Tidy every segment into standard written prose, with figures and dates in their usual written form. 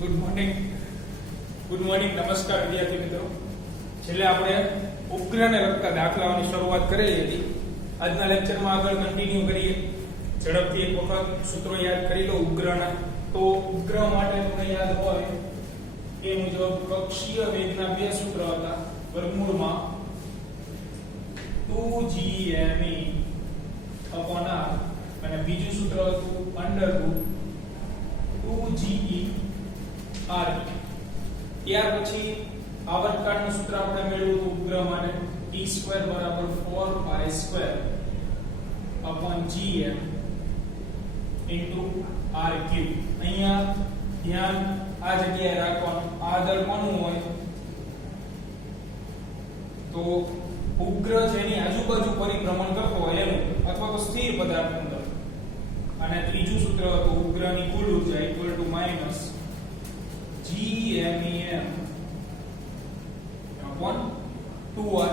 Good morning નમસ્કાર વિદ્યાર્થી મિત્રો. છેલ્લે આપણે ઉપગ્રહને લગતા દાખલાઓની શરૂઆત કરેલી હતી. આજના લેક્ચરમાં આગળ કન્ટિન્યુ કરીએ. ઝડપથી એક વખત સૂત્રો યાદ કરી લો ઉપગ્રહના. તો ઉપગ્રહ માટે તમને યાદ હોય એ મુજબ કક્ષીય વેગના બે સૂત્ર હતા. વર્ગમૂળમાં 2gme upon r અને બીજું સૂત્ર હતું √2ge r. ત્યાર પછી આવર્તકાળનું સૂત્ર આપણે મેળવ્યું ઉપગ્રહ માટે t² = 4π² upon gm into r3. અહીંયા ધ્યાન આ જગ્યાએ રાખવાનું. આ દળ કોનું હોય તો ઉપગ્રહ જેની આજુબાજુ પરિભ્રમણ કરતો હોય એનું, અથવા તો સ્થિર પદાર્થનું દળ. અને ત્રીજું સૂત્ર હતું ઉપગ્રહની કુલ ઊર્જા = -gmem upon 2r.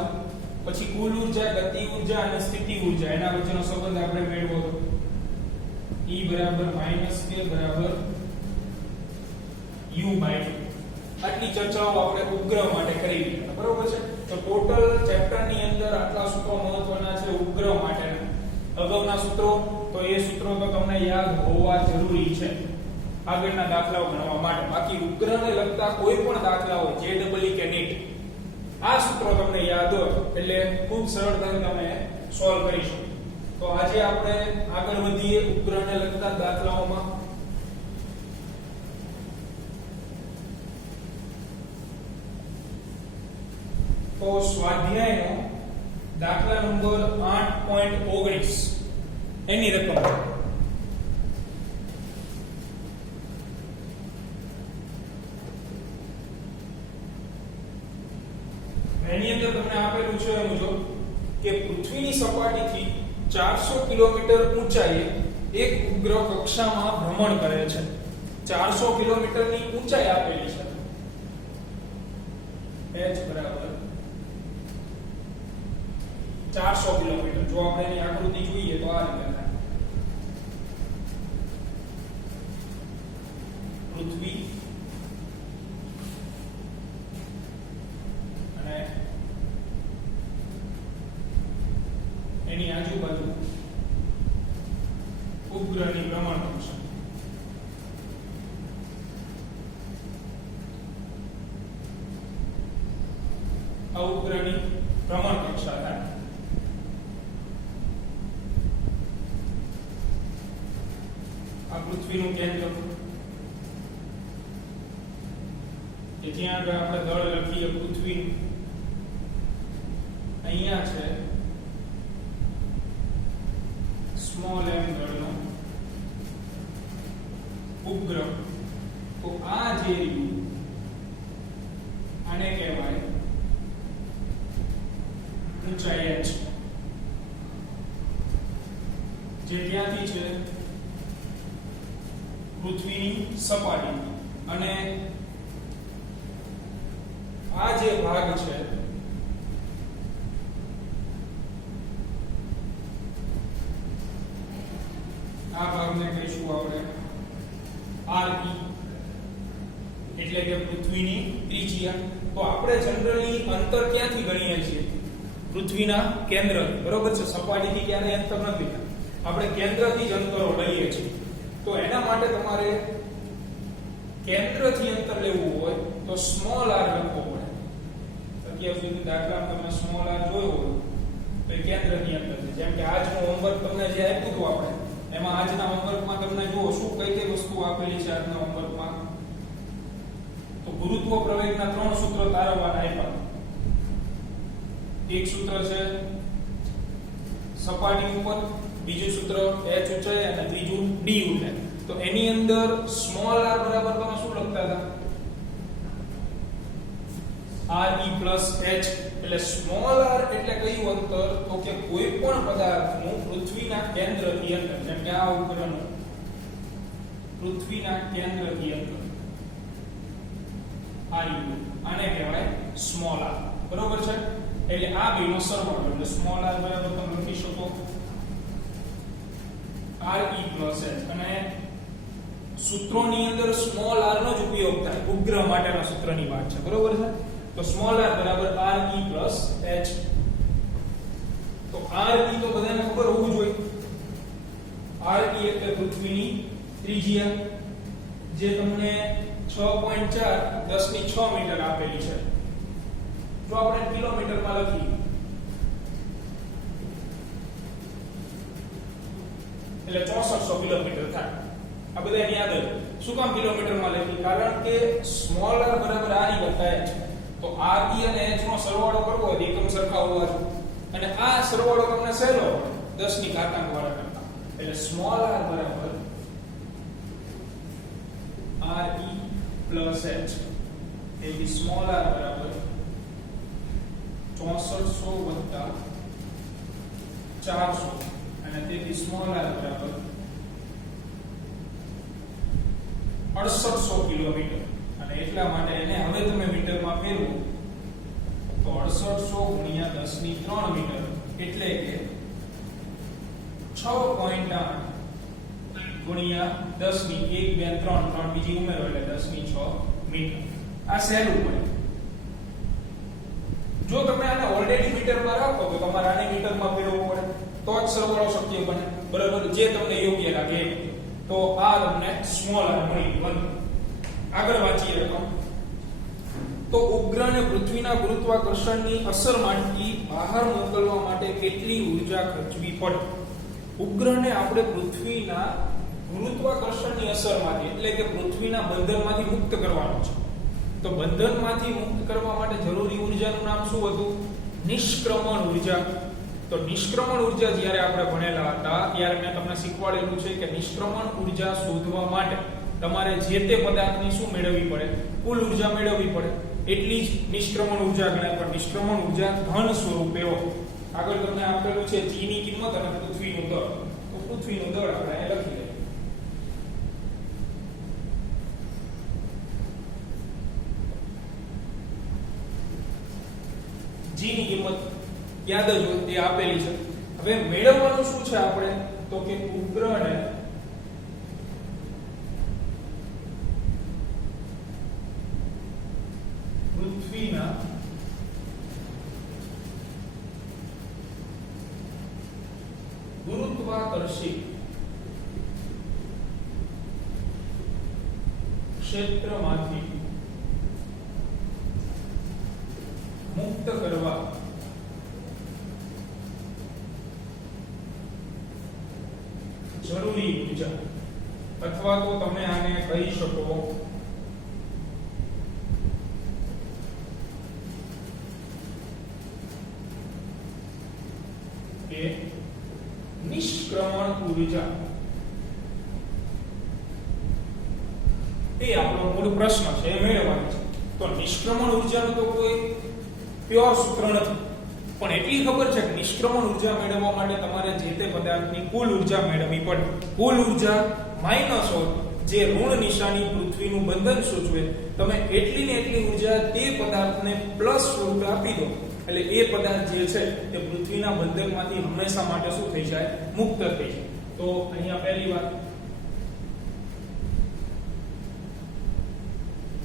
પછી કુલ ઊર્જા, ગતિ ઊર્જા અને સ્થિતિ ઊર્જા એના વચ્ચેનો સંબંધ આપણે મેળવ્યો હતો. E = -k = u/2. આટલી ચર્ચાઓ આપણે ઉપગ્રહ માટે કરી લીધી. બરોબર છે? તો ટોટલ ચેપ્ટર ની અંદર આટલા સૂત્રો મહત્વના છે ઉપગ્રહ માટેના. અગાઉના સૂત્રો તો એ સૂત્રો તો તમને યાદ હોવા જરૂરી છે આગળના દાખલાઓ ગણવા માટે. બાકી ઉપગ્રહને લગતા કોઈ પણ દાખલા હોય, JEE કે NEET, આ સૂત્રો તમને યાદ હોય એટલે ખૂબ સરળતાથી તમે સોલ્વ કરી શકો. તો આજે આપણે આગળ વધીએ ઉપગ્રહને લગતા દાખલાઓમાં. તો સ્વાધ્યાયનો દાખલા નંબર 8.19 એની રકમ. એની અંદર તમને આપેલું છે એ મુજબ કે પૃથ્વીની સપાટીથી 400 કિલોમીટર ઊંચાઈએ એક ઉપગ્રહ કક્ષામાં ભ્રમણ કરે છે. 400 કિલોમીટરની ઊંચાઈ આપેલી છે. h બરાબર 400 કિલોમીટર. જો આપણે એની આકૃતિ જોઈએ તો આ રીતે થાય. પૃથ્વી અને એની આજુબાજુ ઉપગ્રહની ભ્રમણ કક્ષા. આ ઉપગ્રહની ભ્રમણ કક્ષા થાય. આ પૃથ્વીનું કેન્દ્ર કે જ્યાં આગળ આપણે દળ લખીએ પૃથ્વી, અહીંયા છે સ્મોલ m દળનો ઉપગ્રહ. તો આ જે રહ્યું આને કહેવાય ઊંચાઈ h, જે ત્યાંથી છે પૃથ્વીની સપાટી. અને આ જે ભાગ છે આ ભાગને કહીશું આપણે RE, એટલે કે પૃથ્વીની ત્રિજ્યા. તો આપણે જનરલી અંતર ક્યાંથી ગણીએ છીએ? પૃથ્વીના કેન્દ્રથી. બરોબર છે? સપાટીથી ક્યારેય અંતર નથી. આપણે કેન્દ્રથી જ અંતરો લઈએ છીએ. તો એના માટે તમારે કેન્દ્રથી અંતર લેવું હોય તો સ્મોલ r લખવો પડે. અત્યાર સુધી દાખલામાં તમે સ્મોલ r જોયો હોય તો એ કેન્દ્રથી અંતર છે. જેમ કે આજનું હોમવર્ક તમને જે આપ્યું હતું આપણે, એમાં આજના હોમવર્કમાં તમને જુઓ શું કઈ કઈ વસ્તુ આપેલી છે આજના હોમવર્કમાં. તો ગુરુત્વ પ્રવેગના 3 સૂત્રો તારવવાના આપ્યા. એક સૂત્ર છે સપાટી ઉપર, બીજું સૂત્ર h ઊંચાઈ અને ત્રીજું d ઊંચાઈ. તો એની અંદર સ્મોલ r બરાબર તમે શું લખતા હતા? re plus h. એટલે સ્મોલ r એટલે કયું અંતર? તો કે કોઈ પણ પદાર્થનું પૃથ્વીના કેન્દ્રથી અંતર. જેમ કે આ ઉપગ્રહનું પૃથ્વીના કેન્દ્રથી અંતર આને કહેવાય સ્મોલ r. બરોબર છે? એટલે આ બેનો સરવાળો એટલે સ્મોલ r બરાબર તમે લખી શકો re plus h. અને સૂત્રોની અંદર સ્મોલ r નો જ ઉપયોગ થાય ઉપગ્રહ માટેના સૂત્રની વાત છે બરોબર છે તો સ્મોલ r બરાબર re h તો re તો બધાને ખબર હોવું જોઈએ re એટલે પૃથ્વીની ત્રિજ્યા જે તમને 6.4 10 ની 6 મીટર આપેલી છે જો આપણે કિલોમીટરમાં લખીએ એટલે 6400 કિલોમીટર થાય આ બધા યાદ રાખો શું કામ કિલોમીટરમાં લખી કારણ કે સ્મોલ r બરાબર re વત્તા h તો re અને h નો સરવાળો કરવો હોય એકમ સરખા હોવા જોઈએ અને આ સરવાળો તમને સહેલો 10 ની ઘાતાંક વાળા કરતા એટલે સ્મોલ r બરાબર re plus h એટલે સ્મોલ r બરાબર 6400 વત્તા 400 અને તેથી સ્મોલ r બરાબર 6800 કિલોમીટર અને એટલા માટે એને હવે તમે મીટરમાં ફેરવો તો 6800 ગુણ્યા 10 ની 3 મીટર એટલે કે 6.8 ગુણ્યા 10 ની 1 2 3 3 બીજી ઉમેરો એટલે 10 ની 6 મીટર આ સહેલું પડે જો તમે આને ઓલરેડી મીટરમાં રાખો તો તમારે આને મીટરમાં ફેરવવું પડે તો જ સરવાળો શક્ય બને બરાબર જે તમને યોગ્ય લાગે તો આ તમને સ્મોલ r મળી ગયું આગળ વાંચીએ રકમ તો ઉપગ્રહને પૃથ્વીના ગુરુત્વાકર્ષણની અસરમાંથી બહાર મોકલવા માટે કેટલી ઊર્જા ખર્ચવી પડે ઉપગ્રહને આપણે પૃથ્વીના ગુરુત્વાકર્ષણની અસરમાંથી એટલે કે પૃથ્વીના બંધનમાંથી મુક્ત કરવાનો છે તો બંધનમાંથી મુક્ત કરવા માટે જરૂરી ઊર્જાનું નામ શું હતું નિષ્ક્રમણ ઊર્જા તો નિષ્ક્રમણ ઊર્જા જ્યારે આપણે ભણેલા હતા ત્યારે મેં તમને શીખવાડેલું છે કે નિષ્ક્રમણ ઊર્જા શોધવા માટે તમારે જે તે પદાર્થની શું મેળવવી પડે કુલ ઊર્જા મેળવવી પડે એટલી જ નિષ્ક્રમણ ઊર્જા ગણાય પણ નિષ્ક્રમણ ઊર્જા ધન સ્વરૂપે હોય આગળ તમને આપેલું છે g ની કિંમત અને પૃથ્વીનું દળ તો પૃથ્વીનું દળ આપણે અહીં લખી લઈએ g ની કિંમત યાદ જ હોય તે આપેલી છે હવે મેળવવાનું શું છે આપણે તો કે ઉપગ્રહને પૃથ્વીના ગુરુત્વાકર્ષી ક્ષેત્રમાંથી મુક્ત કરવા જરૂરી ઊર્જા અથવા તો તમે આને કહી શકો કે નિષ્ક્રમણ ઊર્જા એ આપણો મૂળ પ્રશ્ન છે એ મેળવવાનો છે તો નિષ્ક્રમણ ઊર્જાનું તો કોઈ પ્યોર સૂત્ર નથી પણ એટલી ખબર છે કે નિષ્ક્રમણ ઊર્જા મેળવવા માટે તમારે જે તે પદાર્થની કુલ ઊર્જા મેળવવી પડે કુલ ઊર્જા માઈનસ હોય જે ઋણ નિશાની પૃથ્વીનું બંધન સૂચવે તમે એટલી ને એટલી ઊર્જા તે પદાર્થને પ્લસ સ્વરૂપે આપી દો એટલે એ પદાર્થ જે છે તે પૃથ્વીના બંધનમાંથી હંમેશા માટે શું થઈ જાય મુક્ત થઈ જાય તો અહીંયા પહેલી વાત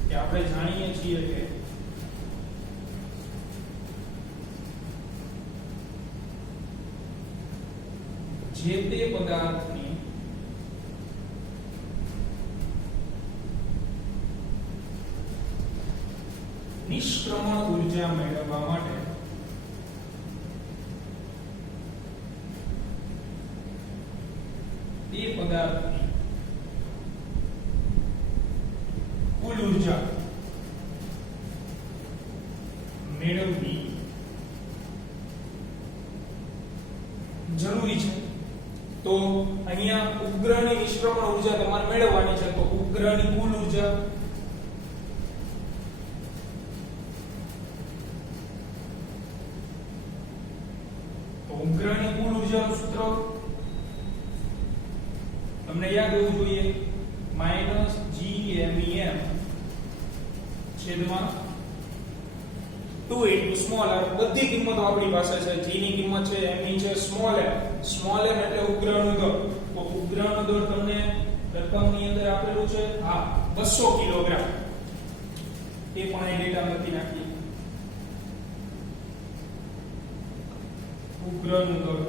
કે આપણે જાણીએ છીએ કે જે તે પદાર્થની નિષ્ક્રમણ ઊર્જા મેળવવા માટે તે પદાર્થની કુલ ઊર્જા મેળવવી જરૂરી છે તો અહીંયા ઉપગ્રહની નિષ્ક્રમણ ઊર્જા તમારે મેળવવાની છે તો ઉપગ્રહની કુલ ઊર્જા તો ઉપગ્રહની કુલ ઊર્જાનું સૂત્ર તમને યાદ હોવું જોઈએ -GMEM છેદમાં 2 into small r બધી કિંમતો આપણી પાસે છે g ની કિંમત છે m ની છે સ્મોલ m એટલે ઉપગ્રહનું દળ તો ઉપગ્રહનું દળ તમને રકમની અંદર આપેલું છે હા 200 કિલોગ્રામ એ પણ અહીં ડેટા લખી નાખીએ ઉપગ્રહનું દળ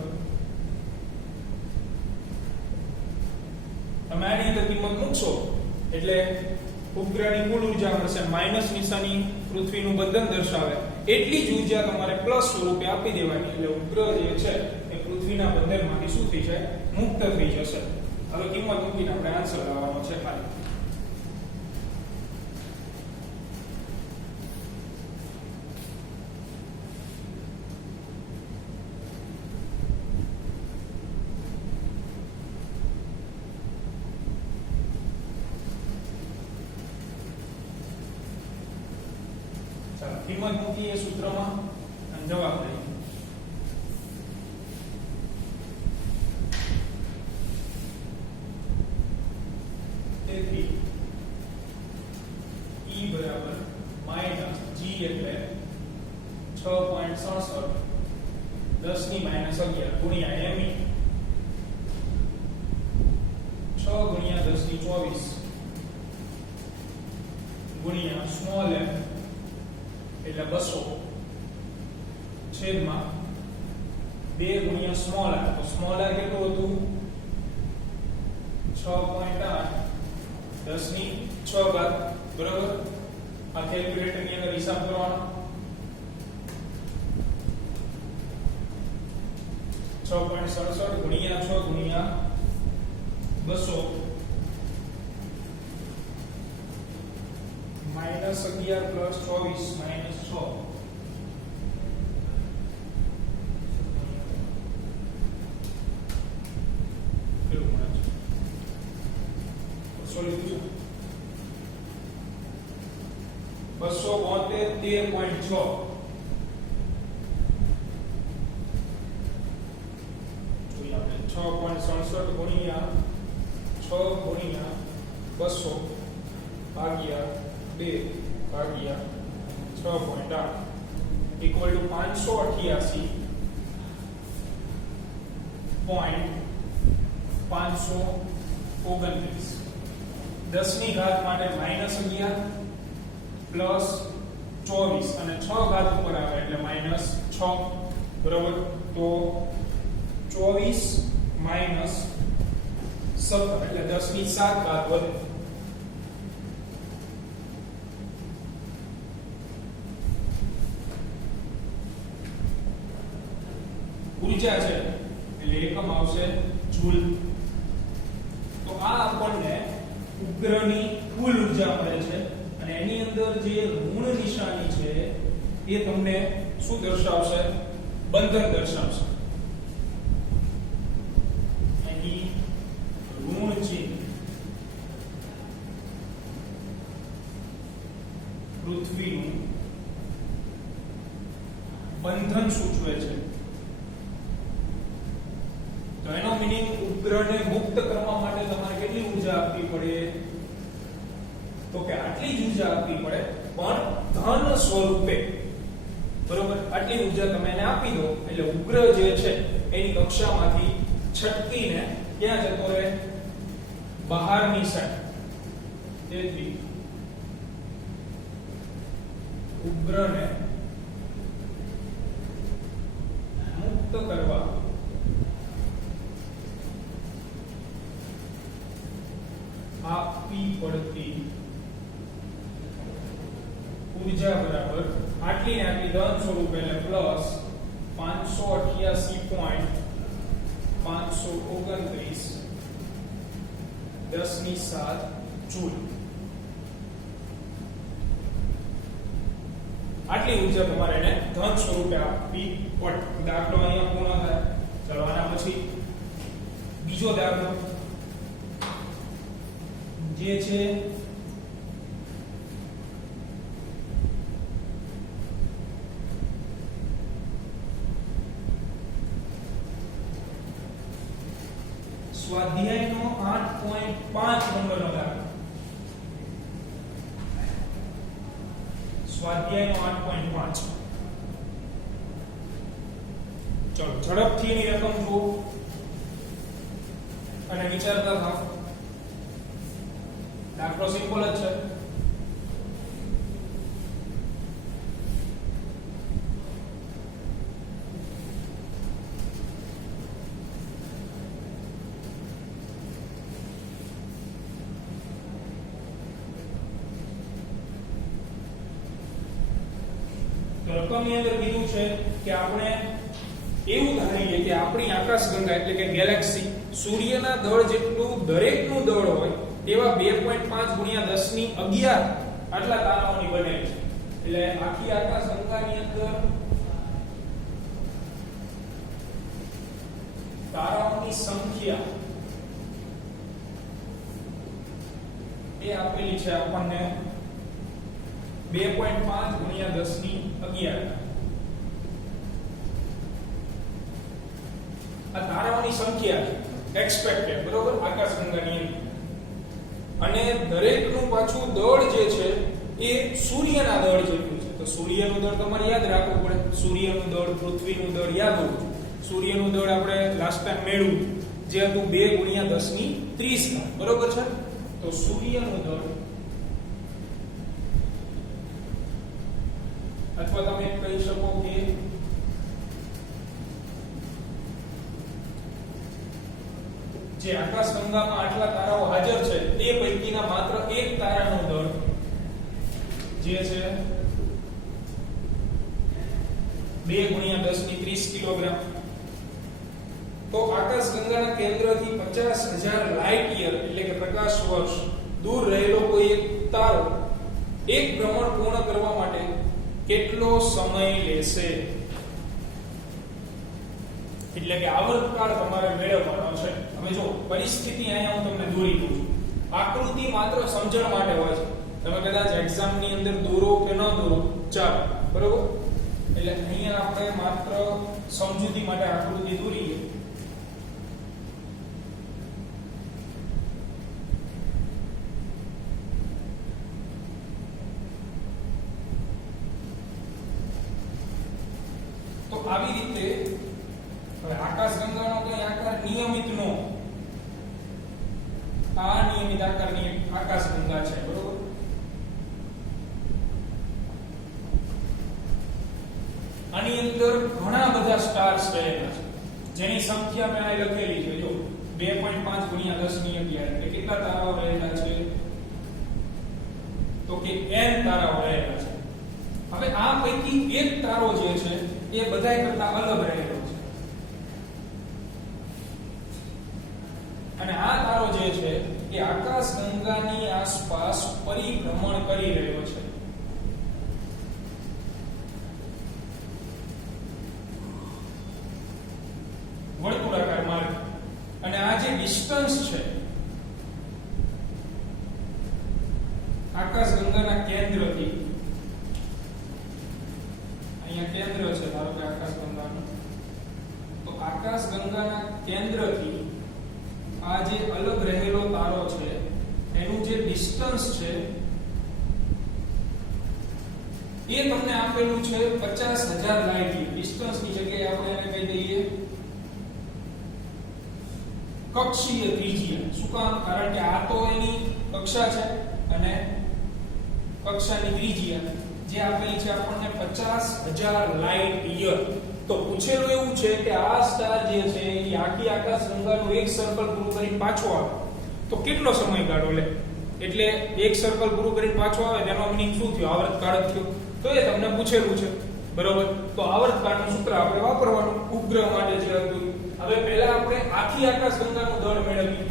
તમે આની અંદર કિંમત મૂકશો એટલે ઉપગ્રહની કુલ ઊર્જા મળશે માઈનસ નિશાની પૃથ્વીનું બંધન દર્શાવે એટલી જ ઊર્જા તમારે પ્લસ સ્વરૂપે આપી દેવાની એટલે ઉપગ્રહ જે છે એ પૃથ્વીના બંધનમાંથી શું થઈ જાય મુક્ત થઈ જશે હવે કિંમત મૂકીને આપણે આન્સર લાવવાનો છે ખાલી કિંમત મૂકીએ સૂત્રમાં અને જવાબ લઈએ તેથી E બરાબર માઈનસ G એટલે 6.67 10 ની માઈનસ 11 ગુણ્યા Me 6 ગુણ્યા 10 ની 24 ગુણ્યા સ્મોલ m એટલે 200 છેદમાં 2 ગુણ્યા સ્મોલ r તો સ્મોલ r કેટલું હતું 6.8 10 ની 6 ઘાત બરાબર આ કેલ્ક્યુલેટર ની અંદર હિસાબ કરવાનો 6.67 ગુણ્યા 6 ગુણ્યા 200 माइनस 11 प्लस 24 माइनस 6 કેટલું મળે છે સોલ્યુશન 272 13.6 જોઈએ આપણે 6.67 ગુણ્યા 6 ગુણ્યા 200 ભાગ્યા 2 ભાગ્યા 6.8 ઇક્વલ ટુ 588.529 10 ની ઘાત માટે -11 પ્લસ 24 અને 6 ઘાત ઉપર આવે એટલે -6 બરાબર તો 24 માઈનસ 17 એટલે 10 ની 7 ઘાત વધે ઊર્જા છે એટલે એકમ આવશે જૂલ તો આ આપણને ઉપગ્રહની કુલ ઊર્જા મળે છે અને એની અંદર જે ઋણ નિશાની છે એ તમને શું દર્શાવશે બંધન દર્શાવશે અહીં ઋણ ચિહ્ન પૃથ્વીનું બંધન સૂચવે છે તો એનો મીનિંગ ઉપગ્રહને મુક્ત કરવા માટે તમારે કેટલી ઊર્જા આપવી પડે તો કે આટલી જ ઊર્જા આપવી પડે પણ ધન સ્વરૂપે બરોબર આટલી ઊર્જા તમે એને આપી દો એટલે ઉપગ્રહ જે છે એની કક્ષામાંથી છટકીને ક્યાં જતો રહે બહારની સાઈડ તેથી ઉપગ્રહને મુક્ત કરવા આપવી પડતી ઊર્જા બરાબર આટલી ને આટલી ધન સ્વરૂપે એટલે પ્લસ 588.529 10 ની 7 જૂલ આટલી ઊર્જા તમારે એને ધન સ્વરૂપે આપવી પડે દાખલો અહીંયા પૂર્ણ થાય ચલો આના પછી બીજો દાખલો જે છે સ્વાધ્યાયનો 8.5 નંબરનો દાખલો સ્વાધ્યાયનો 8.5 ચલો ઝડપથી એની રકમ જુઓ અને વિચારતા થાઓ દાખલો સિમ્પલ જ છે. રકમની અંદર કીધું છે કે આપણે એવું ધારીએ કે આપણી આકાશગંગા એટલે કે ગેલેક્સી સૂર્યના દળ જેટલું દરેકનું દળ હોય તેવા 2.5 ગુણ્યા 10 ની 11 આટલા તારાઓની બનેલી છે. એટલે આખી આકાશગંગાની અંદર તારાઓની સંખ્યા એ આપેલી છે આપણને 2.5 ગુણ્યા 10 ની 11. આ તારાઓની સંખ્યા એક્સપેક્ટેડ, બરોબર, આકાશગંગાની અંદર. અને દરેકનું પાછું દળ જે છે એ સૂર્યના દળ જેટલું છે. તો સૂર્યનું દળ તમારે યાદ રાખવું પડે. સૂર્યનું દળ, પૃથ્વીનું દળ યાદ હોવું. સૂર્યનું દળ આપણે લાસ્ટ ટાઈમ મેળવ્યું જે હતું 2 ગુણ્યા 10 ની 30, બરોબર છે. તો સૂર્યનું દળ અથવા તમે કહી શકો કે જે આકાશગંગામાં આટલા તારાઓ હાજર છે તે પૈકીના માત્ર એક તારાનું દળ જે છે 2 ગુણ્યા 10 ની 30 કિલોગ્રામ. તો આકાશગંગાના કેન્દ્રથી 50,000 લાઇટ યર એટલે કે પ્રકાશ વર્ષ દૂર રહેલો કોઈ એક તારો એક ભ્રમણ પૂર્ણ કરવા માટે કેટલો સમય લેશે? એટલે કે આવર્તકાળ તમારે મેળવવાનો છે. હવે જો પરિસ્થિતિ અહીંયા હું તમને દોરી દઉં છું. આકૃતિ માત્ર સમજણ માટે હોય છે. તમે કદાચ એક્ઝામ ની અંદર દોરો કે ન દોરો ચાલો, બરોબર. એટલે અહીંયા આપણે માત્ર સમજૂતી માટે આકૃતિ દોરીએ. તો આવી રીતે હવે આકાશગંગાનો કઈ આકાર નિયમિત નો, આ નિયમિત આકારની આકાશગંગા છે, બરોબર. આની અંદર ઘણા બધા સ્ટાર્સ રહેલા છે જેની સંખ્યા મેં અહીં લખેલી છે. જો 2.5 ગુણ્યા 10 ની 11 એટલે કેટલા તારાઓ રહેલા છે? તો કે n તારાઓ રહેલા છે. હવે આ પૈકી એક તારો જે છે એ બધાય કરતા અલગ રહેલો છે. અને આ તારો જે છે એ આકાશગંગાની આસપાસ પરિભ્રમણ કરી રહ્યો છે. વર્તુળાકાર માર્ગ. અને આ જે ડિસ્ટન્સ છે આકાશગંગાના કેન્દ્રથી, અહીંયા કેન્દ્ર છે ધારો કે આકાશગંગાનું, તો આકાશગંગાના કેન્દ્રથી આ જે અલગ રહેલો તારો છે એનું જે ડિસ્ટન્સ છે એ તમને આપેલું છે 50,000 લાઇટ યર. ડિસ્ટન્સ ની જગ્યાએ આપણે એને કહી દઈએ કક્ષીય ત્રિજ્યા. શું કામ? કારણ કે આ તો એની કક્ષા છે અને કક્ષાની ત્રિજ્યા જે આપેલી છે આપણને 50,000 લાઇટ યર. તો પૂછેલું એવું છે કે આ સ્ટાર જે છે એ આખી આકાશગંગાનું એક સર્કલ પૂરું કરીને પાછો આવે તો કેટલો સમયગાળો લે? એટલે એક સર્કલ પૂરું કરીને પાછો આવે તેનો મીનિંગ શું થયો? આવર્તકાળ થયો. તો એ તમને પૂછેલું છે, બરોબર. તો આવર્તકાળનું સૂત્ર આપણે વાપરવાનું ઉપગ્રહ માટે જે હતું. હવે પહેલા આપણે આખી આકાશગંગાનું દળ મેળવીએ.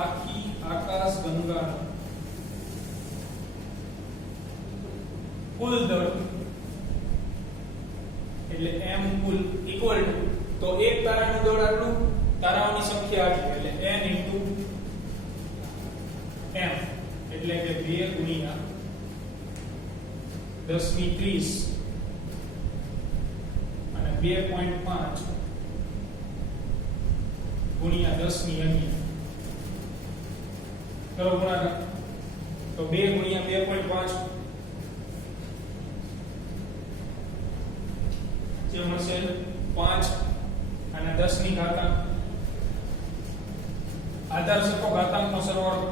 આખી આકાશગંગાનું કુલ દળ એટલે m કુલ ઇક્વલ ટુ, તો એક તારાનું દળ આટલું, તારાઓની સંખ્યા આટલી એટલે n * m એટલે કે 2 ગુણ્યા 10 ની 30 અને 2.5 ગુણ્યા 10 ની 11 કરો ગુણાકાર. તો 2 ગુણ્યા 2.5 જે મળશે 5 અને 10 ની ઘાતાંક આધાર સરખો ઘાતાંકનો સરવાળો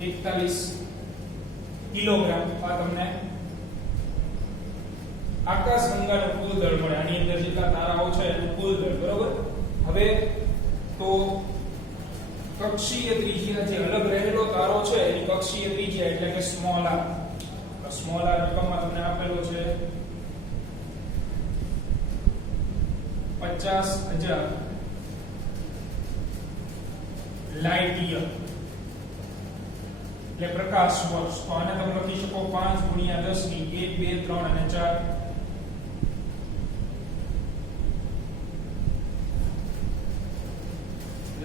41 કિલોગ્રામ. આ તમને આકાશગંગાનું કુલ દળ મળે. આની અંદર જેટલા તારાઓ છે એનું કુલ દળ. બરોબર. હવે તો કક્ષીય ત્રિજ્યા જે અલગ રહેલો તારો છે એની કક્ષીય ત્રિજ્યા એટલે કે સ્મોલ r. સ્મોલ r રકમમાં તમને આપેલો છે 50,000 લાઇટ યર એટલે પ્રકાશ વર્ષ. તો આને તમે લખી શકો 5 ગુણ્યા 10 ની 1 2 3 અને 4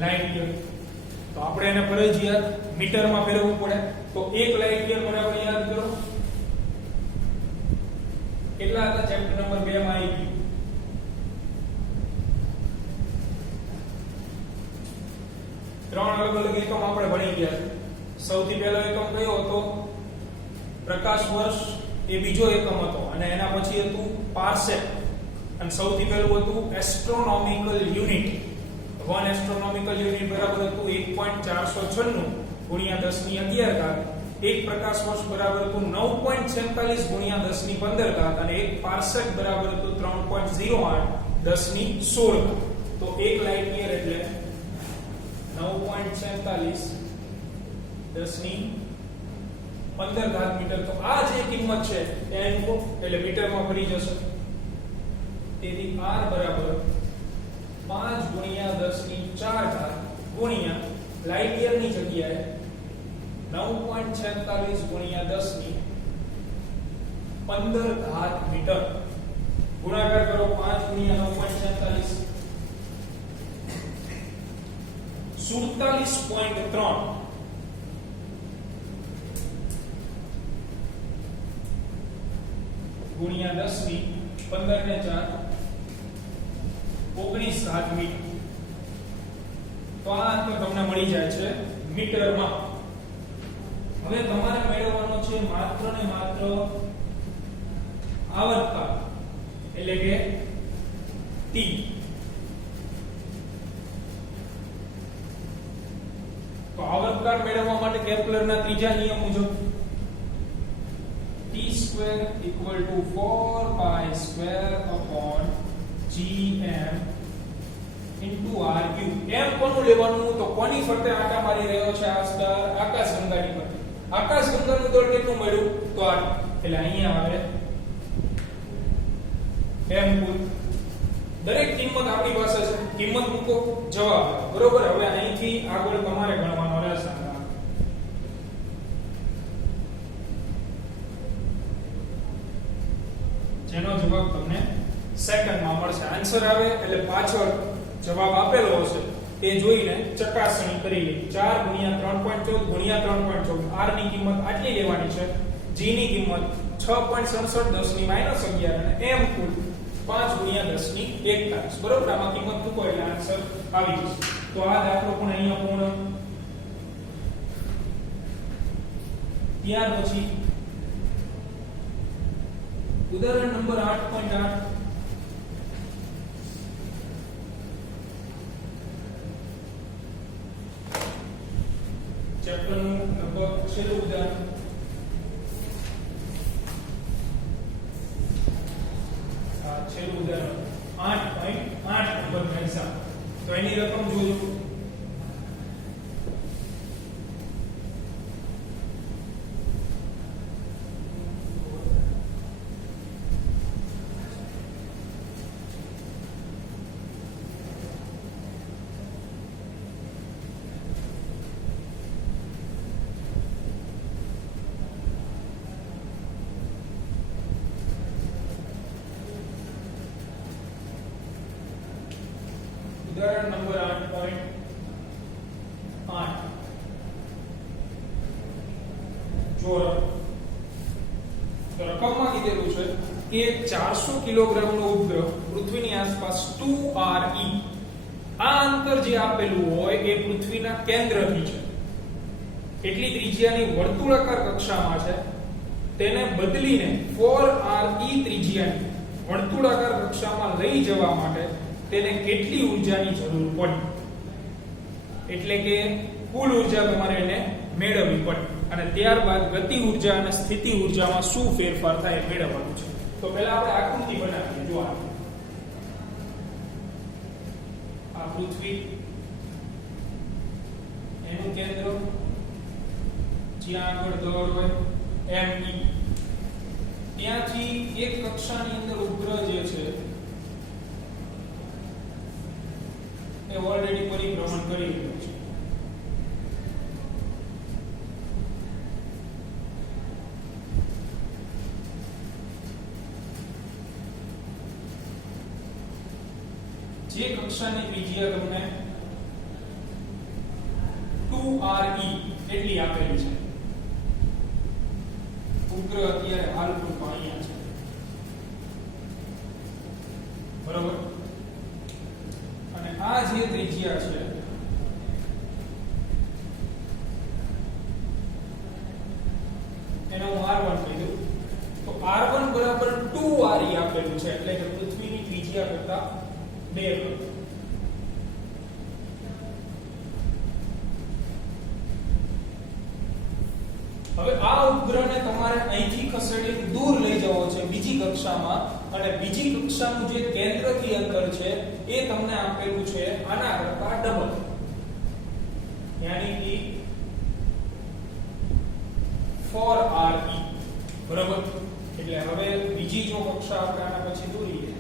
લાઇટ યર. તો આપણે એને ફરજિયાત મીટરમાં ફેરવવું પડે. તો 1 લાઇટ યર બરાબર યાદ કરો કેટલા હતા? ચેપ્ટર નંબર 2 માં આવી ગયું. ત્રણ અલગ અલગ એકમ આપણે ભણી ગયા. સૌથી પહેલો એકમ કયો હતો? પ્રકાશ વર્ષ. એ બીજો એકમ હતો અને એના પછી હતું પાર્સેક અને સૌથી પહેલું હતું એસ્ટ્રોનોમિકલ યુનિટ. 1 એસ્ટ્રોનોમિકલ યુનિટ બરાબર હતું 1.496 ગુણ્યા 10 ની 11 ઘાત. એક પ્રકાશ વર્ષ બરાબર હતું 9.46 ગુણ્યા 10 ની 15 ઘાત અને એક પાર્સેક બરાબર હતું 3.08 10 ની 16 ઘાત. તો 1 લાઇટ યર એટલે 9.47 10 ની 15 ઘાત મીટર. તો આ જે કિંમત છે એ ઇનપુટ એટલે મીટરમાં ફરી જશે. તેથી r બરાબર 5 ગુણ્યા 10 ની 4 ઘાત ગુણ્યા લાઇટ યર ની જગ્યાએ 9.46 ગુણ્યા 10 ની 15 ઘાત મીટર. ગુણાકાર કરો 5 ગુણ્યા 9.47 47.3 ગુણ્યા 10 ની 15 ને 4 19 ઘાત મીટર. તો આ અંતર તમને મળી જાય છે મીટરમાં. હવે તમારે મેળવવાનો છે માત્ર ને માત્ર આવર્તકાળ એટલે કે t. તો આવર્તકાળ મેળવવા માટે કેપ્લરના ત્રીજા નિયમ મુજબ t² = 4π² / gm. m કોનું લેવાનું? તો કોની ફરતે આંટા મારી રહ્યો છે આ સ્ટાર? આકાશગંગાની ફરતે. આકાશગંગાનું દળ કેટલું મળ્યું? તો આ એટલે અહીંયા આવે m કુલ. દરેક કિંમત આપણી પાસે છે. કિંમત મૂકો, જવાબ આવે. બરોબર. હવે અહીંથી આગળ તમારે ગણવાનો રહેશે. જેનો જવાબ તમને સેકન્ડમાં મળશે. આન્સર આવે એટલે પાછળ જવાબ આપેલો હશે એ જોઈને ચકાસણી કરી લે. 4 ગુણ્યા 3.14 ગુણ્યા 3.14 r ની કિંમત આટલી લેવાની છે. g ની કિંમત 6.67 10 ની -11 અને m કુલ 5 ગુણ્યા 10 ની 41. બરોબર. આમાં કિંમત મૂકો એટલે આન્સર આવી જશે. તો આ દાખલો પણ અહીંયા પૂર્ણ. ત્યાર પછી ઉદાહરણ નંબર 8.8 ચેપ્ટર નું લગભગ છેલ્લું ઉદાહરણ. છેલ્લું ઉદાહરણ 8.8 નંબરનો હિસાબ. તો એની રકમ જોજો. ઉદાહરણ નંબર 8.8 જો રકમમાં કીધેલું છે કે 400 કિલોગ્રામનો ઉપગ્રહ પૃથ્વીની આસપાસ 2re આ અંતર જે આપેલું હોય એ પૃથ્વીના કેન્દ્રથી છે એટલી ત્રિજ્યાની વર્તુળાકાર કક્ષામાં છે. તેને બદલીને 4re ત્રિજ્યાની વર્તુળાકાર કક્ષામાં લઈ જવા માટે તેને કેટલી ઉર્જાની જરૂર પડે, એટલે કે કુલ ઉર્જા તમારે એને મેળવવી પડે અને ત્યારબાદ ગતિ ઉર્જા અને સ્થિતિ ઉર્જામાં શું ફેરફાર થાય એ મેળવવાનું છે. તો પહેલા આપણે આકૃતિ બનાવીએ. જો આ પૃથ્વી, એનું કેન્દ્ર જ્યાં આગળ દળ હોય ME, ત્યાંથી એક કક્ષાની અંદર ઉપગ્રહ જે છે એ ઓલરેડી પરિભ્રમણ કરી રહ્યું છે. જે કક્ષાની ત્રિજ્યા તમને 2RE એટલી આપેલી છે. ઉપગ્રહ અત્યારે હાલ પૂરતો અહીંયા છે, બરોબર. અને આ જે ત્રિજ્યા છે એને હું R1 કહી દઉં. તો R1 બરાબર 2RE આપેલું છે, એટલે કે પૃથ્વીની ત્રિજ્યા કરતા 2 ગણું. હવે આ ઉપગ્રહને તમારે અહીંથી ખસેડીને દૂર લઈ જવો છે બીજી કક્ષામાં, અને બીજી કક્ષાનું જે કેન્દ્રથી અંતર છે એ તમને આપેલું છે આના કરતા ડબલ, યાની કે 4RE, બરાબર. એટલે હવે બીજી જો કક્ષા આપણે આના પછી દોરીએ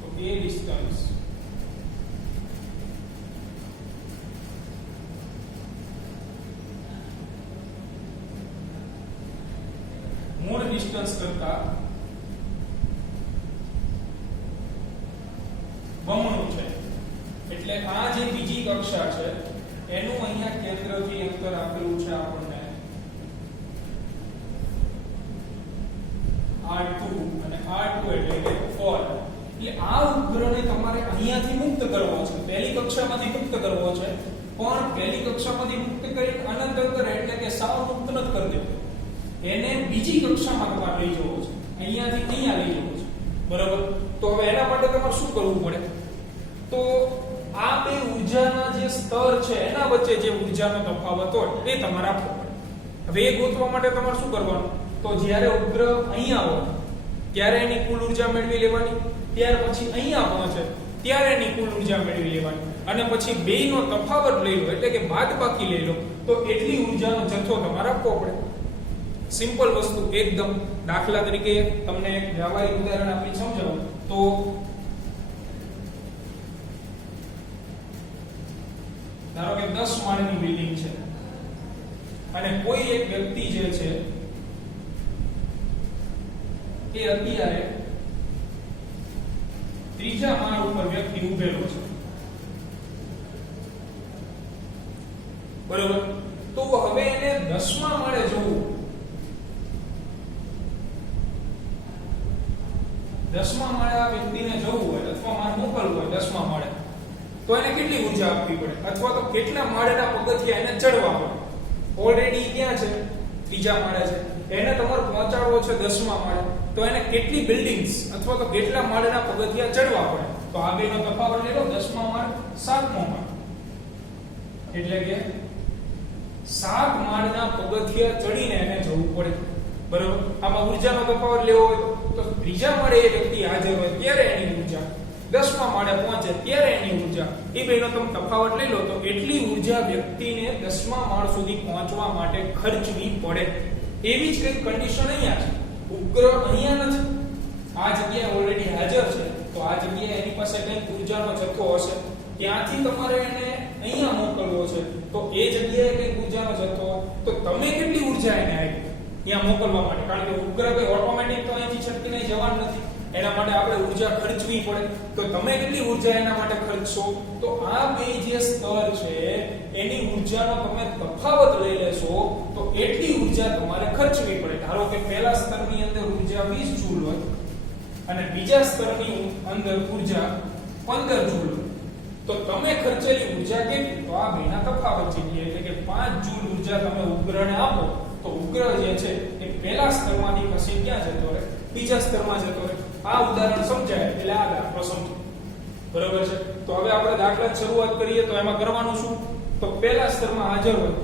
તો એ ડિસ્ટન્સ મૂળ ડિસ્ટન્સ કરતા બમણું છે. એટલે આ જે બીજી કક્ષા છે એનું અહીંયા કેન્દ્રથી અંતર આપેલું છે આપણને R2, અને R2 એટલે કે 4. એટલે આ ઉપગ્રહને તમારે અહીંયાથી મુક્ત કરવો છે, પહેલી કક્ષામાંથી મુક્ત કરવો છે, પણ પહેલી કક્ષામાંથી મુક્ત કરી અનંત અંતર એટલે કે સાવ મુક્ત નથી કરી દેતો, એને બીજી કક્ષામાં તમારે લઈ જવો છે, અહીંયાથી અહીંયા લઈ જવો છે, બરાબર. તો હવે એના માટે તમારે શું કરવું પડે? તો આ બે ઊર્જાના જે સ્તર છે એના વચ્ચે જે ઊર્જાનો તફાવત હોય એ તમારે આપવો પડે. હવે એ ગોતવા માટે તમારે શું કરવાનું? તો જ્યારે ઉપગ્રહ અહીંયા હોય ત્યારે એની કુલ ઊર્જા મેળવી લેવાની, ત્યાર પછી અહીંયા પહોંચે ત્યારે એની કુલ ઊર્જા મેળવી લેવાની, અને પછી બેયનો તફાવત લઈ લો એટલે કે બાદબાકી લઈ લો, તો એટલી ઊર્જાનો જથ્થો તમારે આપવો પડે. સિમ્પલ વસ્તુ એકદમ. દાખલા તરીકે તમને એક વ્યવહારિક ઉદાહરણ આપી સમજાવું તો ધારો કે 10 માળની બિલ્ડિંગ છે અને કોઈ એક વ્યક્તિ જે છે એ અત્યારે ત્રીજા માળ ઉપર વ્યક્તિ ઉભેલો છે, બરોબર. તો હવે એને 10મા માળે જવું, 10મા માળે આ વ્યક્તિને જવું હોય અથવા મારે મોકલવું હોય 10મા માળે, તો એને કેટલી ઊર્જા આપવી પડે, અથવા તો કેટલા માળના પગથિયા એને ચડવા પડે? ઓલરેડી ક્યાં છે? ત્રીજા માળે છે. એને તમારે પહોંચાડવો છે 10મા માળે, તો એને કેટલી બિલ્ડિંગ્સ અથવા તો કેટલા માળના પગથિયા ચડવા પડે? તો આ બેનો તફાવત લઈ લો. 10મા માળ 7મો માળ, એટલે કે 7 માળના પગથિયા ચડીને એને જવું પડે, બરોબર. આમાં ઊર્જાનો તફાવત લેવો હોય તો ત્રીજા માળે એ વ્યક્તિ હાજર હોય ત્યારે એની ઊર્જા, 10મા માળે પહોંચે ત્યારે એની ઊર્જા, એ બેનો તમે તફાવત લઈ લો તો એટલી ઊર્જા વ્યક્તિને 10મા માળ સુધી પહોંચવા માટે ખર્ચવી પડે. એવી જ કઈ કન્ડિશન અહીંયા છે. ઉપગ્રહ અહીંયા નથી, આ જગ્યાએ ઓલરેડી હાજર છે, તો આ જગ્યાએ એની પાસે કંઈક ઊર્જાનો જથ્થો હશે, ત્યાંથી તમારે એને અહીંયા મોકલવો છે, તો એ જગ્યાએ કંઈક ઊર્જાનો જથ્થો, તો તમે કેટલી ઊર્જા એને આપી ત્યાં મોકલવા માટે? કારણ કે ઉપગ્રહ કોઈ ઓટોમેટિક તો અહીંથી છટકીને જવાનું નથી, એના માટે આપણે ઊર્જા ખર્ચવી પડે. તો તમે કેટલી ઊર્જા એના માટે ખર્ચશો? તો આ બે જે સ્તર છે એની ઊર્જાનો તમે તફાવત લઈ લેશો તો એટલી ઊર્જા તમારે ખર્ચવી પડે. ધારો કે પહેલા સ્તરની અંદર ઊર્જા 20 જૂલ હોય અને બીજા સ્તરની અંદર ઊર્જા 15 જૂલ હોય, તો તમે ખર્ચેલી ઊર્જા કેટલી? તો આ બેના તફાવત છે, એટલે કે 5 જૂલ ઊર્જા તમે ઉપગ્રહને આપો તો ઉગ્ર જે છે એ પહેલા સ્તરમાંથી ખસી ક્યાં જતો રહે, બીજા સ્તરમાં જતો રહે. આ ઉદાહરણ સમજાય એટલે આ દાખલો સમજો. બરોબર છે. તો હવે આપણે દાખલાની શરૂઆત કરીએ તો એમાં કરવાનું શું, તો પહેલા સ્તરમાં હાજર હોય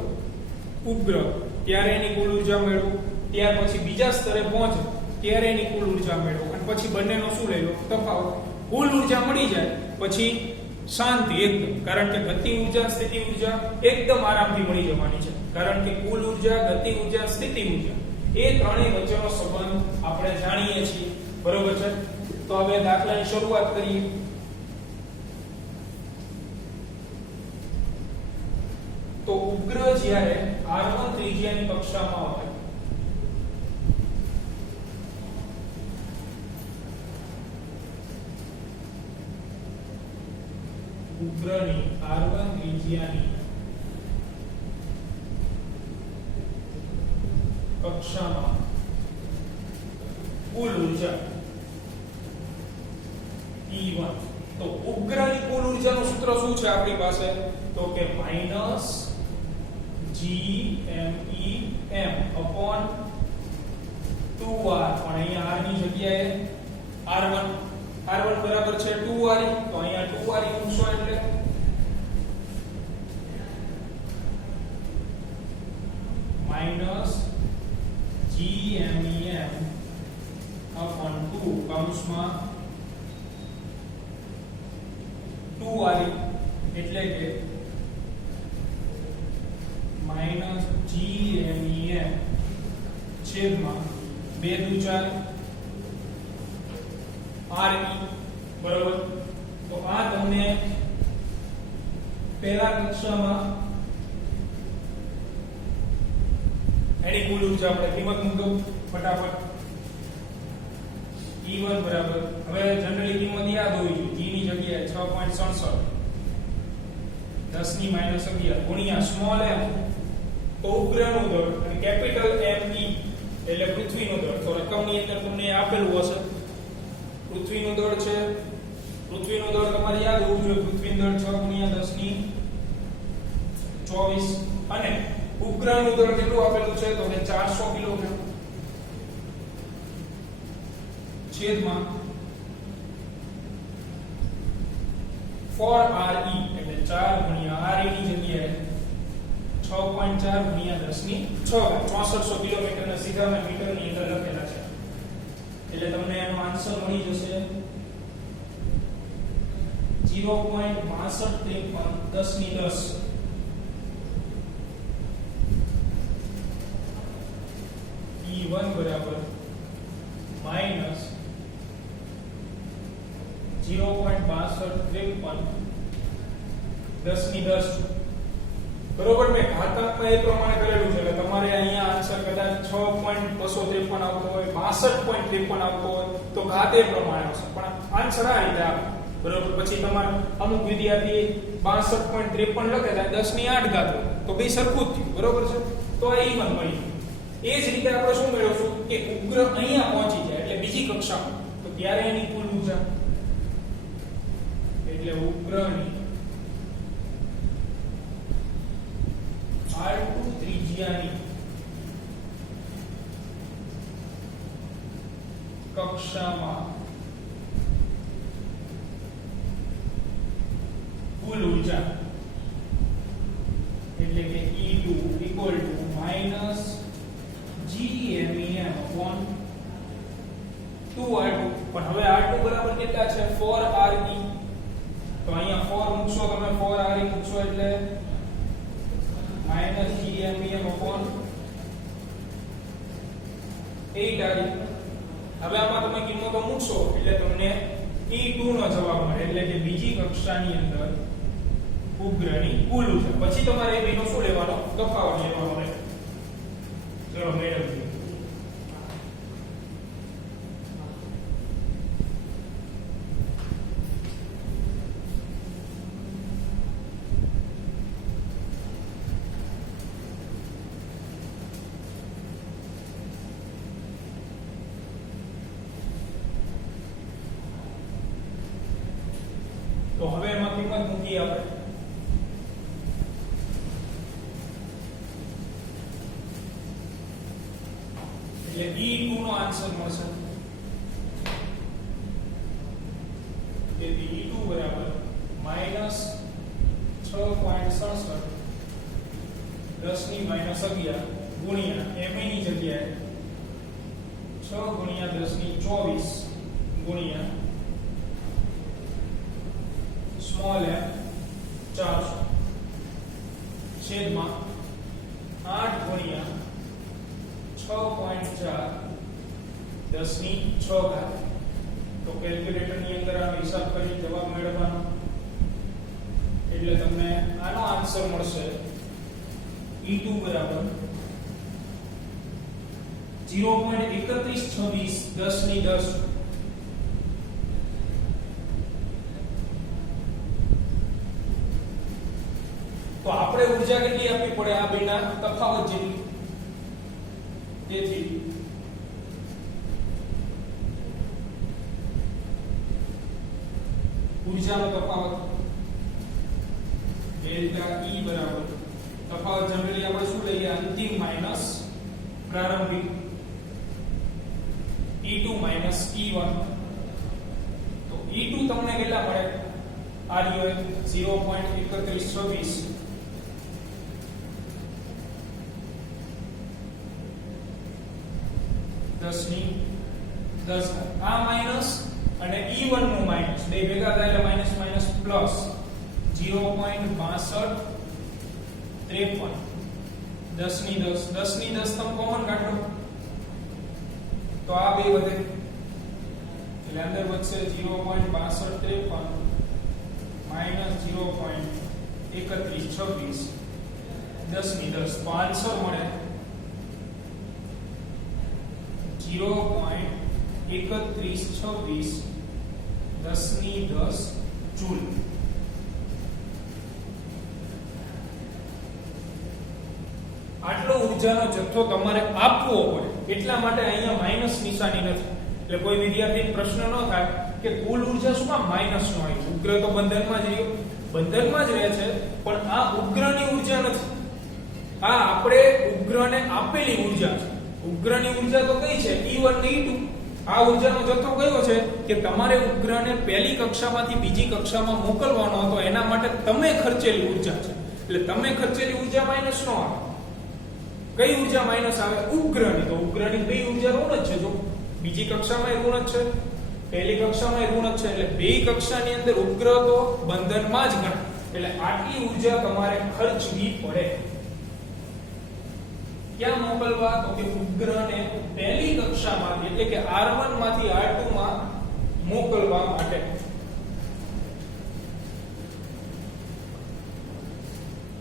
ઉપગ્રહ ત્યારે એની કુલ ઊર્જા મેળવો, ત્યાર પછી બીજા સ્તરે પહોંચે ત્યારે એની કુલ ઊર્જા મેળવો, અને પછી બંનેનો શું લઈ લો, તફાવત. કુલ ઊર્જા મળી જાય પછી શાંતિ એકદમ, કારણ કે ગતિ ઊર્જા સ્થિતિ ઊર્જા એકદમ આરામથી મળી જવાની છે, કારણ કે કુલ ઊર્જા, ગતિ ઊર્જા, સ્થિતિ ઊર્જા એ ત્રણેય વચ્ચેનો સંબંધ આપણે જાણીએ છીએ. બરોબર છે. તો હવે દાખલાની શરૂઆત કરીએ. તો ઉપગ્રહ જ્યારે r1 ત્રિજ્યાની કક્ષામાં હોય ઉપગ્રહની r1 ત્રિજ્યાની કક્ષામાં કુલ ઊર્જા E1. તો ઉપગ્રહની કુલ ઊર્જાનું સૂત્ર શું છે આપણી પાસે, તો કે માઈનસ GMEM upon 2r, પણ અહીંયા r ની જગ્યાએ r1 બરાબર છે 2r, તો અહીંયા 2r મૂકશો એટલે માઈનસ GMEM upon 2 કૌંસમાં 2r એટલે કે માઈનસ GMEM છેદમાં 2 દુ 4 RE. બરોબર. તો આ તમને પહેલા કક્ષામાં એની કુલ ઊર્જા આપણે કિંમત મૂકો ફટાફટ. E1 બરાબર, હવે જનરલી કિંમત યાદ હોવી જોઈએ, G ની જગ્યાએ 6.67 10 ની -11 ગુણ્યા સ્મોલ m તો ઉપગ્રહનું દળ અને કેપિટલ ME એટલે પૃથ્વીનું દળ. તો રકમની અંદર તમને આપેલું હશે પૃથ્વીનું દળ છે. પૃથ્વીનું દળ તમારે યાદ હોવું જોઈએ, પૃથ્વીનું દળ 6 ગુણ્યા 10 ની 24 અને ઉપગ્રહનું દળ કેટલું આપેલું છે, તો કે 400 કિલોગ્રામ છેદમાં 4RE એટલે 4 ગુણ્યા RE ની જગ્યાએ 6.4 ગુણ્યા 10 ની 6 6400 કિલોમીટર ને સીધા મેં મીટર ની અંદર લખેલા છે, એટલે તમને એનો આન્સર મળી જશે 0.6253 10 ની 10. E1 બરાબર માઈનસ 0.6253 10 ની 10. બરોબર. મેં ઘાતાંકમાં એ પ્રમાણે કરેલું છે એટલે તમારે અહીંયા આન્સર કદાચ 6.253 આવતો હોય, 62.53 આવતો હોય તો ઘાત એ પ્રમાણે આવશે, પણ આન્સર આ રીતે આવે. બરોબર. પછી તમારે અમુક વિદ્યાર્થી 62.53 લખે તો 10 ની 8 ઘાત હોય તો બે સરખું જ થયું. બરોબર છે. તો આ E1 મળી. એ જ રીતે આપણે શું મેળવશું કે ઉપગ્રહ અહીંયા પહોંચી જાય એટલે બીજી કક્ષામાં, તો ત્યારે એની કુલ ઊર્જા એટલે ઉપગ્રહની r2 ત્રિજ્યાની કક્ષામાં કુલ ઊર્જા એટલે કે E2 equal to minus GMEM upon 2r2. પણ હવે r2 બરાબર કેટલા છે, 4re. તો અહીંયા 4 મૂકશો તમે, 4re મૂકશો એટલે minus GMEM upon 8re. હવે આમાં તમે કિંમતો મૂકશો એટલે તમને E2 નો જવાબ મળે, એટલે કે બીજી કક્ષાની અંદર ઉપગ્રહની કુલ ઊર્જા. પછી તમારે એ બેનો શું લેવાનો, તફાવત લેવાનો રહે. ચલો મેળવીએ. તો હવે એમાં કિંમત મૂકીએ આપણે. 10^-11 ગુણ્યા ma ની જગ્યાએ 6×10^24 ગુણ્યા સ્મોલ m 400 છેદમાં 8×6.4 10^6 તો કેલ્ક્યુલેટર ની અંદર આ હિસાબ કરી જવાબ મેળવવાનો એટલે તમને આનો આન્સર મળશે E2 બરાબર 0.3126 10^10 તો આપણે ઊર્જા કેટલી આપવી પડે આ બેના તફાવત જેટલી તેથી ઊર્જાનો તફાવત ડેલ્ટા E બરાબર તફાવત જનરલી આપણે શું લઈએ અંતિમ માઈનસ પ્રારંભિક E2 માઈનસ E1 તો E2 તમને કેટલા મળે આ રહ્યો 0.3126 10^10 આ માઈનસ અને E1 નું માઈનસ બે ભેગા થાય એટલે માઈનસ માઈનસ પ્લસ 0.6253 10^10 10^10 તમે કોમન કાઢો તો આ બે વધે એટલે અંદર વધશે 0.6253 માઈનસ 0.3126 10^10 તો આન્સર મળે 0.3126 10^10 જૂલ આટલો ઊર્જાનો જથ્થો તમારે આપવો પડે એટલા માટે અહીંયા માઈનસ નિશાની નથી એટલે કોઈ વિદ્યાર્થીને પ્રશ્ન ન થાય કે કુલ ઊર્જા શું કામ માઈનસ નો આવી ઉગ્ર તો બંધનમાં જ રહ્યો બંધનમાં જ રહે છે પણ આ ઉગ્રની ઊર્જા નથી આ આપણે ઉગ્રને આપેલી ઊર્જા છે ઉગ્રની ઊર્જા તો કઈ છે E1 ને E2 આ ઊર્જાનો જથ્થો કયો છે કે તમારે ઉગ્રને પહેલી કક્ષામાંથી બીજી કક્ષામાં મોકલવાનો હતો એના માટે તમે ખર્ચેલી ઊર્જા છે એટલે તમે ખર્ચેલી ઊર્જા માઈનસ નો આવે કઈ ઊર્જા માઈનસ આવે ઉગ્રની તો ઉગ્રની બે ઊર્જા ઋણ જ છે જો બીજી કક્ષામાં ઋણ જ છે પહેલી કક્ષામાં ઋણ જ છે એટલે બે કક્ષાની અંદર ઉગ્ર તો બંધનમાં જ ગણાય એટલે આટલી ઊર્જા તમારે ખર્ચવી પડે ક્યાં મોકલવા તો કે ઉગ્રને પહેલી કક્ષામાંથી એટલે કે R1 માંથી R2 માં મોકલવા માટે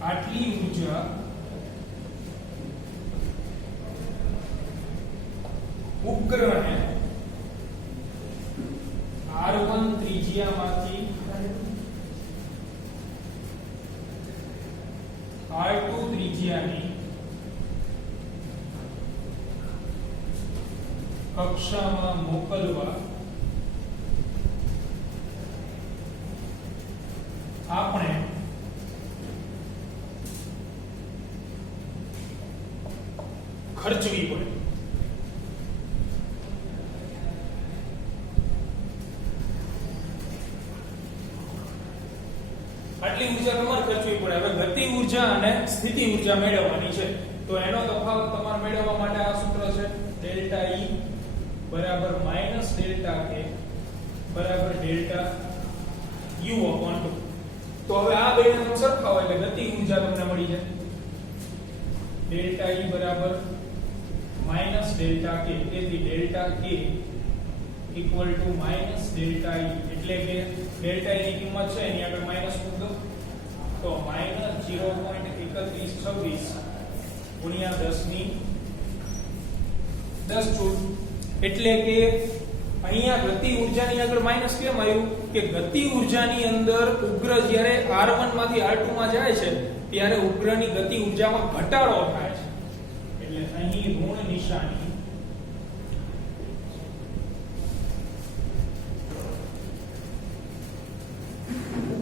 આટલી ઊર્જા ઉગ્રને R1 ત્રિજ્યામાંથી R2 ત્રિજ્યાની કક્ષામાં મોકલવા આપણે ખર્ચવી પડે આટલી ઊર્જા તમારે ખર્ચવી પડે હવે ગતિ ઊર્જા અને સ્થિતિ ઊર્જા મેળવવાની છે તો એનો તફાવત તમારે મેળવવા માટે આ સૂત્ર છે ડેલ્ટા E બરાબર માઈનસ ડેલ્ટા K બરાબર ડેલ્ટા U upon 2 તો હવે આ બેને તમે સરખાવો એટલે ગતિ ઊર્જા તમને મળી જાય ડેલ્ટા E બરાબર માઈનસ ડેલ્ટા K તેથી delta K equal to minus delta E એટલે કે ડેલ્ટા E ની કિંમત છે એની આગળ માઈનસ મૂક દો તો માઈનસ 0.3126 ગુણ્યા 10^10 જૂલ એટલે કે અહીંયા ગતિ ઊર્જાની આગળ માઈનસ કેમ આવ્યું કે ગતિ ઊર્જાની અંદર ઉગ્ર જ્યારે R1 માંથી R2 માં જાય છે ત્યારે ઉગ્રની ગતિ ઊર્જામાં ઘટાડો થાય છે એટલે અહીં ઋણ નિશાની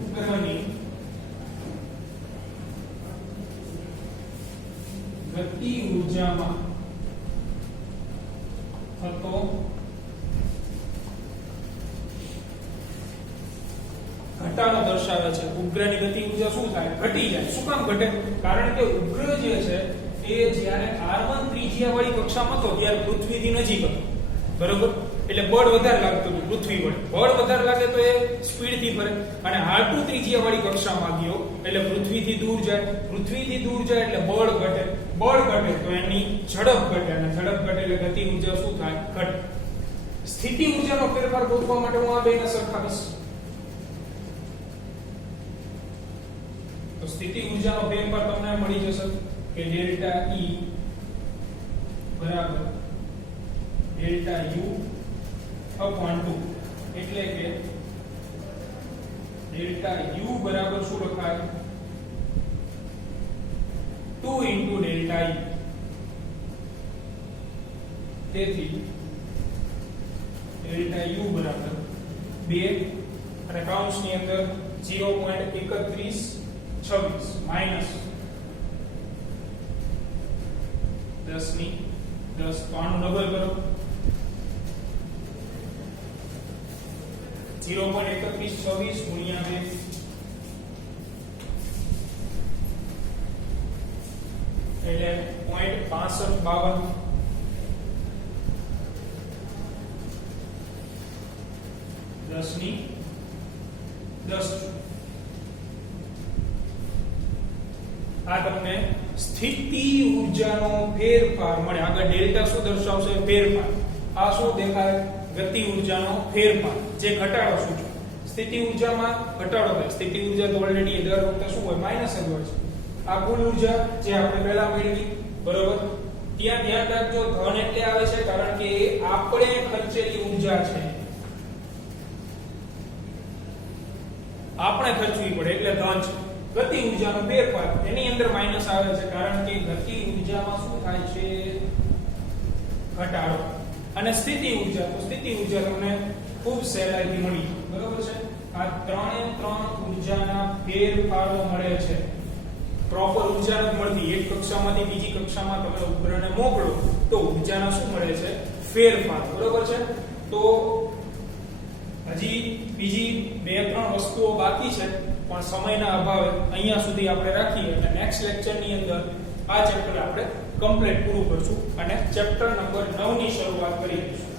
ઉગ્રની ગતિ ઊર્જામાં થતો ઘટાડો દર્શાવે છે ઉગ્રની ગતિ ઊર્જા શું થાય ઘટી જાય શું કામ ઘટે કારણ કે ઉગ્ર જે છે એ જ્યારે r1 ત્રિજ્યા વાળી કક્ષામાં હતો ત્યારે પૃથ્વીથી નજીક હતો બરોબર એટલે બળ વધારે લાગતું હતું પૃથ્વી વડે બળ વધારે લાગે તો એ સ્પીડ થી ફરે અને r2 ત્રિજ્યા વાળી કક્ષામાં ગયો એટલે પૃથ્વીથી દૂર જાય એટલે બળ ઘટે તો એની ઝડપ ઘટે અને ઝડપ ઘટે એટલે ગતિ ઊર્જા શું થાય ઘટે સ્થિતિ ઊર્જાનો ફેરફાર ગોતવા માટે હું આ બેને સરખાવીશ તો સ્થિતિ ઊર્જાનો ફેરફાર તમને મળી જશે કે ડેલ્ટા E બરાબર ડેલ્ટા U upon 2 એટલે કે ડેલ્ટા U બરાબર શું લખાય 2 into ડેલ્ટા E તેથી ડેલ્ટા U બરાબર 2 અને કૌંસની અંદર 0.3126 માઈનસ 10 ની 10 તો આનું ડબલ કરો 0.3126 ગુણ્યા 2 એટલે 0.6552 10 ની 10 આ તમને સ્થિતિ ઊર્જાનો ફેરફાર મળે આગળ ડેલ્ટા શું દર્શાવશે ફેરફાર આ શું દેખાય ગતિ ઊર્જાનો ફેરફાર જે ઘટાડો સૂચવે સ્થિતિ ઊર્જામાં ઘટાડો થાય સ્થિતિ ઊર્જા તો ઓલરેડી દર વખતે શું હોય માઈનસ જ હોય છે આ કુલ ઊર્જા જે આપણે પહેલા મેળવી બરોબર ત્યાં ધ્યાન રાખજો ધન એટલે આવે છે કારણ કે આપણે ખર્ચેલી ઊર્જા છે આપણે ખર્ચવી પડે એટલે ધન છે ગતિ ઊર્જાનો ફેરફાર એની અંદર માઈનસ આવે છે કારણ કે ગતિ ઊર્જામાં શું થાય છે ઘટાડો અને સ્થિતિ ઊર્જા તો સ્થિતિ ઊર્જા તમને ખૂબ સહેલાઈથી મળી બરોબર છે આ ત્રણે ત્રણ ઊર્જાના ફેરફારો મળે છે પ્રોપર ઊર્જા નથી મળતી એક કક્ષામાંથી બીજી કક્ષામાં તમે ઉપગ્રહને મોકલો તો ઊર્જાના શું મળે છે ફેરફાર બરોબર છે તો હજી બીજી બે ત્રણ વસ્તુઓ બાકી છે પણ સમયના અભાવે અહીંયા સુધી આપણે રાખીએ અને નેક્સ્ટ લેક્ચરની અંદર આ ચેપ્ટર આપણે કમ્પ્લીટ પૂરું કરશું અને ચેપ્ટર નંબર 9 ની શરૂઆત કરીશું